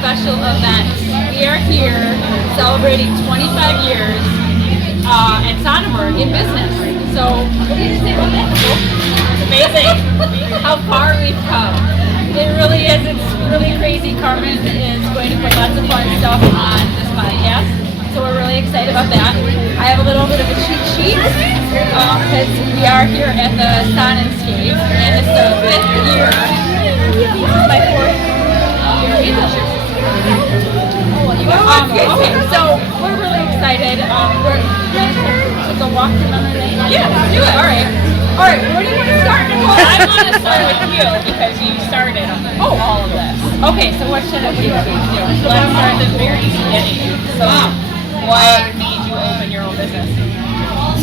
special event. We are here celebrating 25 years at Sonnenberg in business. So, what do you think about that? It's amazing how far we've come. It really is. It's really crazy. Carmen is going to put lots of fun stuff on this podcast. So we're really excited about that. I have a little bit of a cheat sheet because we are here at the SonnenSkate, and it's the 5th year. This is my 4th year either. Okay, so we're really excited. We're going to take a walk through memory lane. Yeah, let's do it. All right, where do you want to start, Nicole? I want to start with you because you started all of this. Okay, so what should we do? Let's start at the very beginning. So, what made you open your own business?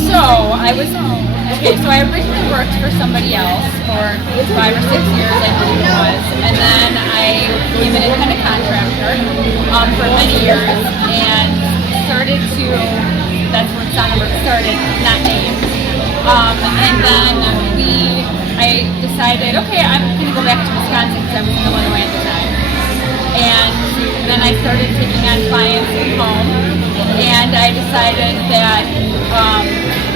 So I originally worked for somebody else for 5 or 6 years, I believe it was, and then I became an independent contractor for many years, and started to. That's when Sonnenberg started, not named. And then I decided, okay, I'm going to go back to Wisconsin because I was in Illinois at the time. And then I started taking on clients at home, and I decided that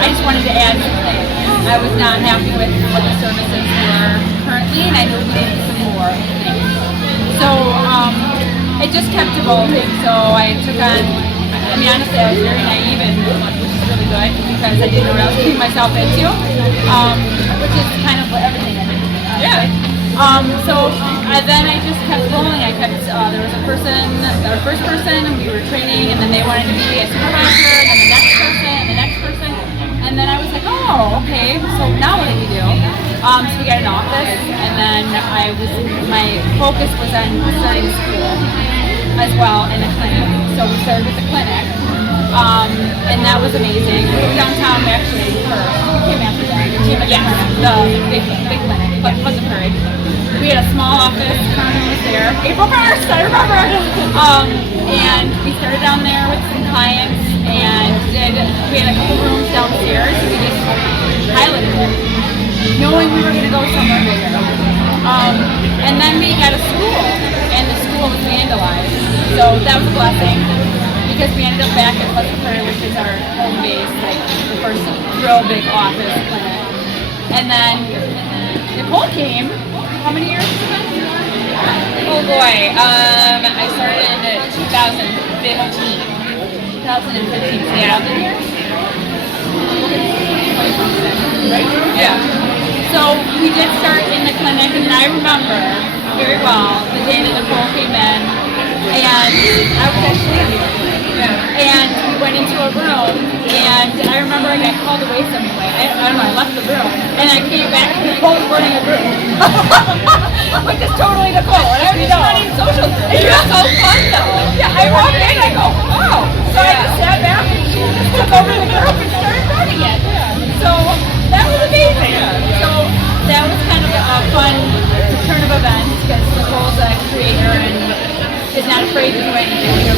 I just wanted to add some things. I was not happy with what the services were currently, and I knew we needed some more things. So it just kept evolving. So I took on, honestly, I was very naive, which is really good because I didn't know what I was getting myself into, which is kind of everything I did. Yeah. Then I just kept rolling. There was a person, our first person, and we were training, and then they wanted to be a supervisor, and then the next person, and the next person. And then I was like, oh, okay, so now what do we do? So we got an office, and then my focus was on starting a school as well, and a clinic. So we started with the clinic, and that was amazing. We were downtown actually first. We came after that. The big clinic, Pleasant Prairie. We had a small office. Carmen was there. April 1st, I remember. And we started down there with some clients, and we had a couple rooms downstairs. We just piloted it, knowing we were going to go somewhere bigger. And then we got a school, and the school was vandalized. So that was a blessing, because we ended up back at Pleasant Prairie, which is our home base, like the first real big office clinic. And then Nicole came. How many years has it been? Oh boy, I started in 2015. 2015. So Yeah. 11 years? Right? Yeah. So we did start in the clinic, and I remember very well the day that Nicole came in, and I was actually in the clinic. Yeah. And we went into a room, and I remember I got called away somewhere. I don't know, I left the room, and I came back, and Nicole was running a group. Which is totally Nicole. And I was just running a social group. It was so fun, though. Yeah, I walked in, I go, wow. So I just sat back, and she just took over the group and started running it. So that was amazing. So that was kind of a fun turn of events, because Nicole's a creator and is not afraid to do anything.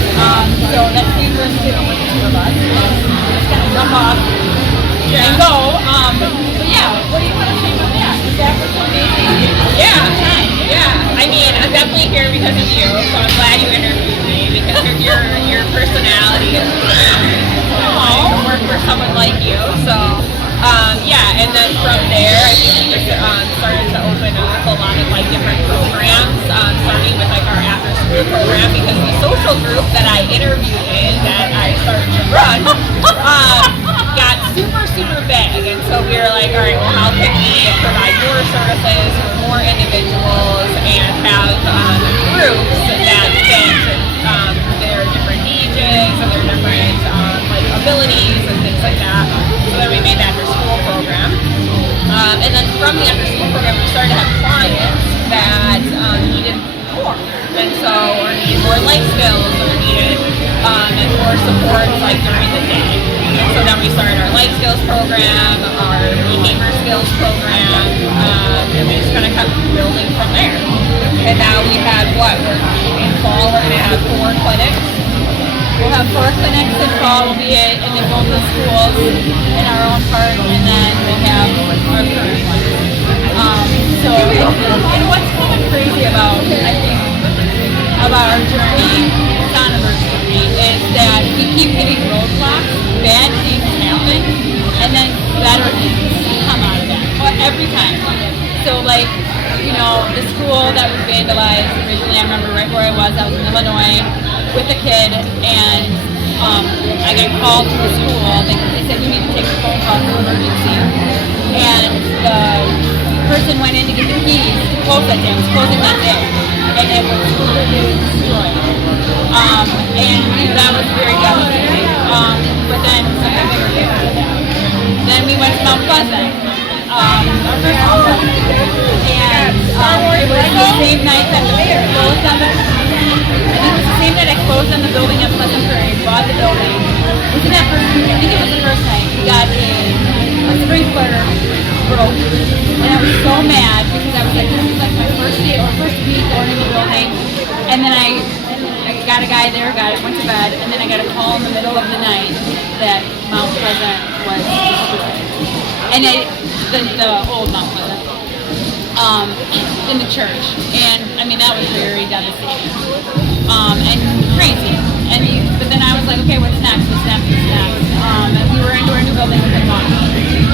So that's the first with the two of us. Just kind of jump off and go. But yeah, what do you want to say about that? That was amazing. Yeah. I'm definitely here because of you, so I'm glad you interviewed me because your personality is to work for someone like you. So and then from there, I think we just started to open up a lot of different programs, starting with our after school program, because the social group that I interviewed in, that I started to run, got super big, and so we were like, all right, well, how can we provide more services for more individuals and have groups that fit their different ages and their different abilities and things like that. So then we made the after school program, and then from the after school program, we started to have clients that needed more, and so or needed more life skills or needed more support during the day. And so then we started our life skills program, our behavior skills program, and we just kind of kept building from there. And now we have in fall we're going to have 4 clinics. We'll have 4 clinics in fall. We'll be in the both the schools in our own part, and then we'll have our current one. And what's kind of crazy about, I think, about our journey with SonnenSkate is that we keep hitting roadblocks, bad things happen, and then better things come out of that. But every time. So like, you know, the school that was vandalized originally, I remember right where I was in Illinois with a kid, and I got called to the school. They said you need to take a phone call for emergency, and the person went in to get the keys to close that day. It was closing that day, and it was completely destroyed. And you know, that was very devastating. But then something bigger came out of that. Then we went to Mount Pleasant, our first home, and it was the same night that we closed on the. I think it was the same night I closed on the building at Pleasant Prairie, bought the building. Within that first week, I think it was the first night, we got a sprinkler broke. And I was so mad because I was like, this is like my first day or first week going in the building. And then I got a guy there, went to bed, and then I got a call in the middle of the night that Mount Pleasant was destroyed. And the old Mount Pleasant. In the church, and I mean that was very devastating, and crazy. But then I was like, okay, what's next? And we were into our new building within months,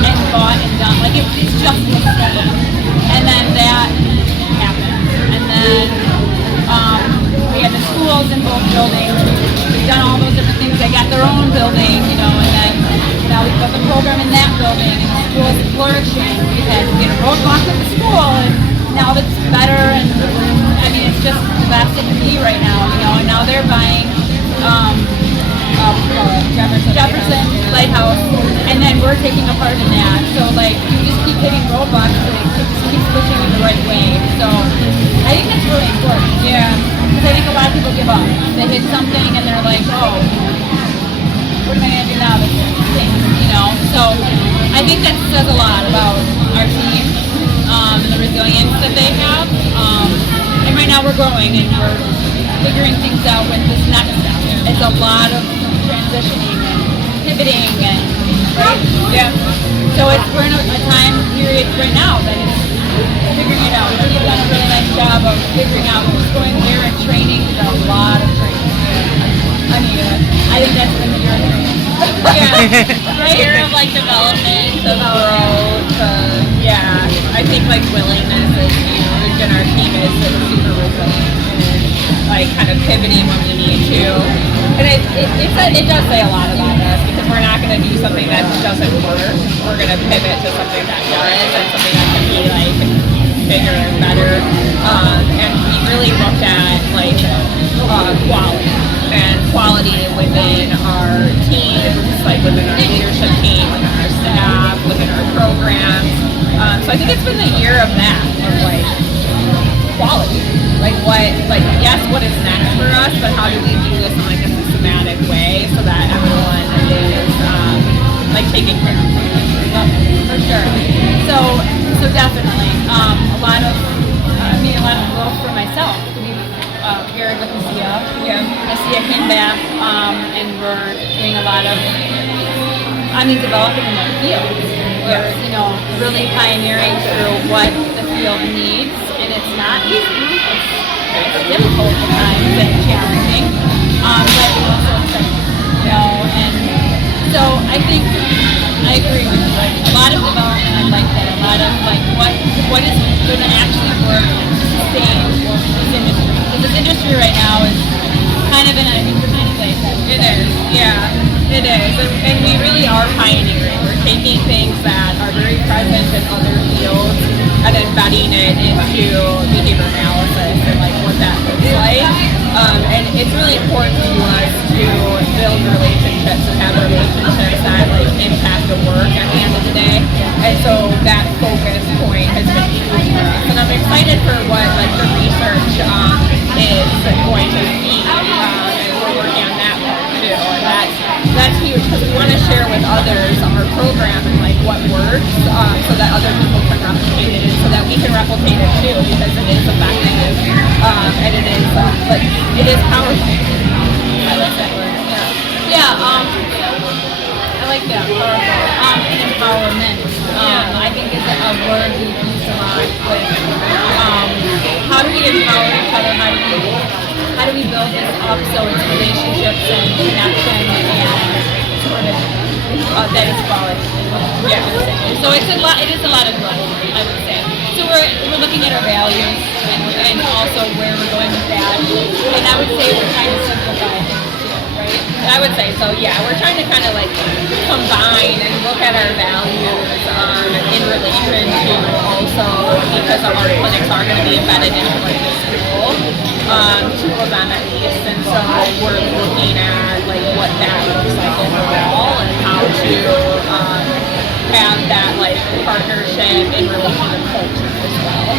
and bought and done. Like it's just a step. And then that happened, and then we had the schools in both buildings. We've done all those different things. They got their own building, you know, and then now we've got the program in that building, and the school is flourishing. We've had to get a roadblock at the school, and now that's better, and I mean it's just the best it can be right now, you know. And now they're buying Jefferson Lighthouse, and then we're taking a part in that. So like you just keep hitting roadblocks, but it just keeps pushing in the right way. So I think that's really important. Yeah, because I think a lot of people give up. They hit something and they're like, oh, what am I gonna do now? This thing, you know. So I think that says a lot about our team. And the resilience that they have. And right now we're growing and we're figuring things out with this next step. It's a lot of transitioning and pivoting and right? Yeah. So we're in a time period right now that is figuring it out. We've done a really nice job of figuring out who's going where and training. We've done a lot of training. I mean, I think that's been the year of training. Yeah. Right? Year of like development, of growth, yeah. I think like willingness is huge, and our team is super resilient and like kind of pivoting when we need to. And it does say a lot about us because we're not going to do something that doesn't work. We're going to pivot to something that does and something that can be like bigger and better. And we really looked at like quality within our teams, like within our leadership team, within our staff, within our programs. So I think it's been the year of that, of like quality. Yes, what is next for us, but how do we do this in like a systematic way so that everyone is like taken care of? For sure. So definitely, a lot of growth for myself. We've paired with Nasia. Yeah. Nasia came back, and we're doing a lot of, developing in the field. We're, you know, really pioneering through what the field needs, and it's not easy. It's difficult at times and challenging, but also exciting, you know. And so I think I agree with you. Like a lot of development, I like that. A lot of like what is going to actually work and sustain this industry. Because this industry right now is kind of in an interesting place. It is, yeah, it is, and we really are pioneering. We're taking things that are very present in other fields and embedding it into behavior analysis and like what that looks like. And it's really important to us to build relationships and have relationships that like impact the work at the end of the day. And so that focus point has been huge for us. And I'm excited for what like the research is going to be. And we're working on that part too. And that's huge because we want to share with others our program and like what works so that other people can replicate it and so that we can replicate it too because it is effective and it is like it is powerful. I like that word. Yeah. I like that. Powerful. And empowerment. I think is a word we've used a lot with how do we empower each other? How do do we build this up so it's relationships and connection and sort of that is quality. Yeah. So it's a lot. It is a lot of growth, I would say. So we're looking at our values and also where we're going with that. And I would say we're trying to simplify things too, right? I would say so, yeah. We're trying to kind of like combine and look at our values in relation to also, because our clinics are going to be embedded into like the school, two of them at least. And so we're looking at like what that looks like overall and how to have that like partnership in relation to culture as well.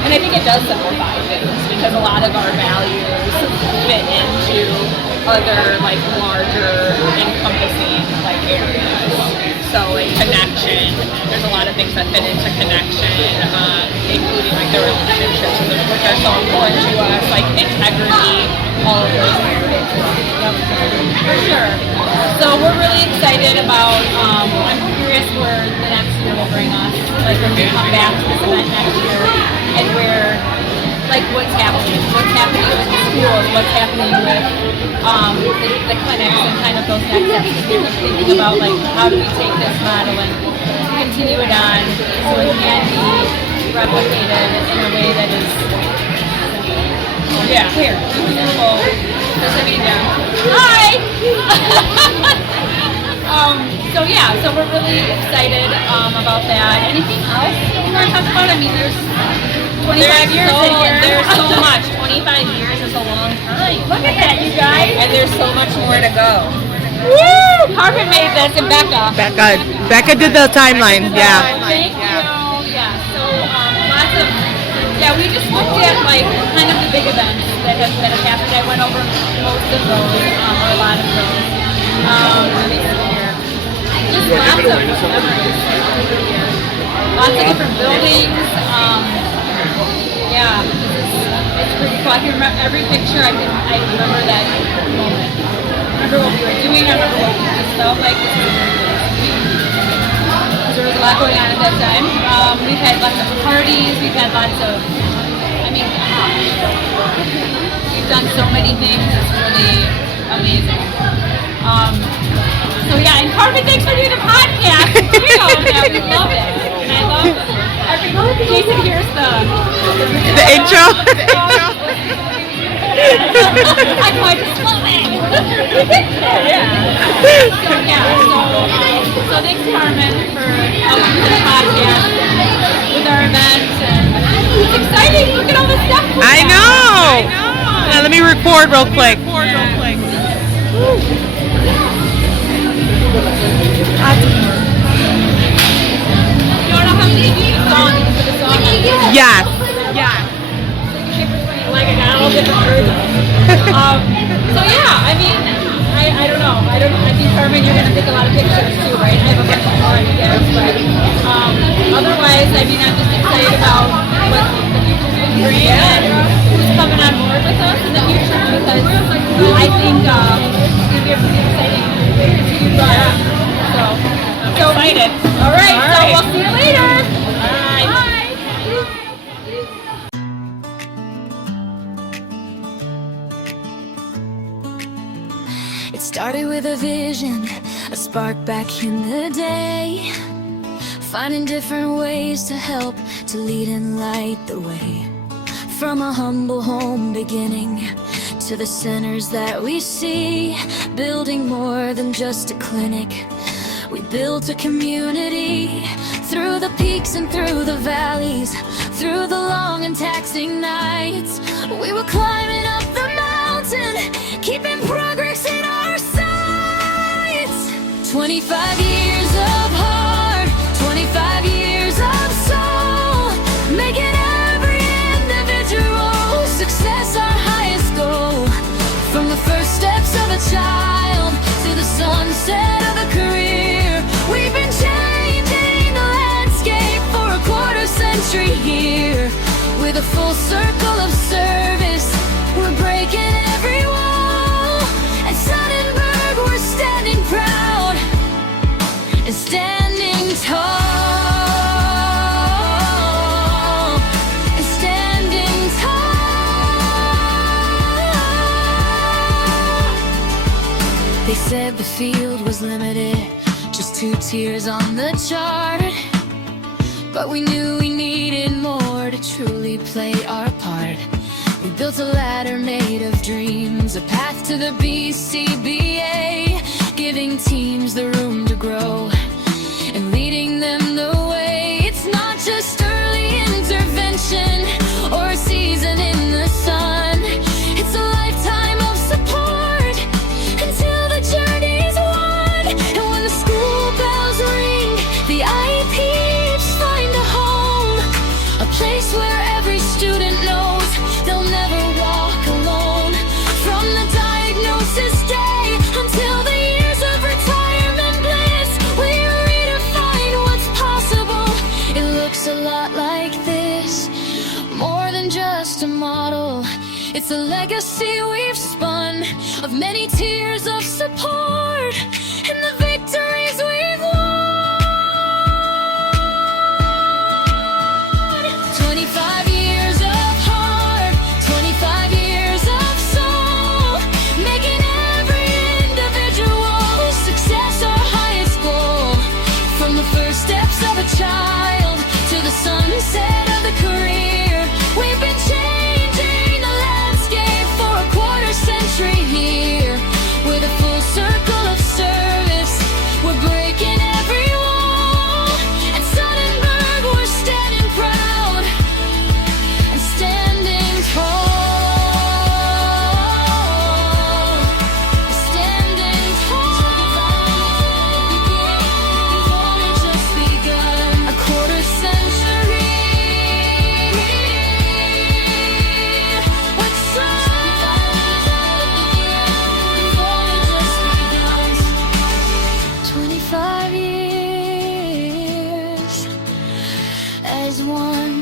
And I think it does simplify things because a lot of our values fit into other like larger encompassing like areas. So like connection, there's a lot of things that fit into connection, including like the relationships which are so important to us, like integrity, all of those areas. Yep. For sure. So we're really excited about, I'm curious where the next year will bring us, like when we come back to this event next year, and where, like what's happening with the schools, what's happening with the clinics and kind of those next steps. We're thinking about like how do we take this model and continue it on so it can be replicated in a way that is clear, simple, doesn't mean hi! So we're really excited about that. Anything else that we want to talk about? I mean, there's 25 years in here. There's so much. 25 years is a long time. Look at that, you guys. And there's so much more to go. Woo! Carmen made this and Becca. Becca did the timeline. Yeah. Thank you. Yeah. So lots of we just looked at like kind of the big events that have happened. I went over most of those, or a lot of those. Let me see here. Just lots of memories over here. Lots of different buildings. It's pretty cool. I can remember every picture. I remember that moment. I remember what we were doing. I remember what we just felt like. This was very good. There was a lot going on at that time. We've had lots of parties. We've had lots of, we've done so many things. It's really amazing. And Carmen, thanks for doing the podcast. We love it. And I love Jason hears the intro. I know, I just love it. So thanks, Carmen, for helping with the podcast with our events. And it's exciting. Look at all this stuff. I know. Now, let me record real quick. You don't know how many of you song for the song? Yeah. Like I got all different versions. I don't know. I think Carmen, you're gonna take a lot of pictures too, right? I have a bunch of fun ideas, but otherwise, I'm just excited about what the future's going to bring and who's coming on board with us in the future because I think it's gonna be a pretty exciting run. So excited. All right. So we'll see you later. Bye. It started with a vision, a spark back in the day. Finding different ways to help, to lead and light the way. From a humble home beginning to the centers that we see. Building more than just a clinic, we built a community. Through the peaks and through the valleys, through the long and taxing nights, we were climbing up the mountain, keeping progress in our sights. 25 years of heart, 25 years of soul, making every individual success our highest goal. From the first steps of a child to the sunset of a career, we've been changing the landscape for a quarter century here. With a full circle of service, we're breaking every wall. At Sonnenberg, we're standing proud. They said the field was limited, just 2 tiers on the chart. But we knew we needed more to truly play our part. We built a ladder made of dreams, a path to the BCBA, giving teams the room to grow and leading them the way. It's not just early intervention or a season in the sun. It's a lifetime of support until the journey's won. And when the school bells ring, the IEPs find a home, a place where every student knows they'll never walk alone. From the diagnosis day until the years of retirement bliss, we redefine what's possible. It looks a lot like this, more than just a model. It's a legacy we've spun of many tiers of support and the victories we've won. 25 years of heart, 25 years of soul, making every individual success our highest goal. From the first steps of a child to the sunset of the career, we've been changing the landscape for a quarter century here. With a full circle of service, we're breaking every wall. At Sonnenberg, we're standing proud and standing tall. Standing tall. We've only just begun. A quarter century with We've only just begun. 25 years as one.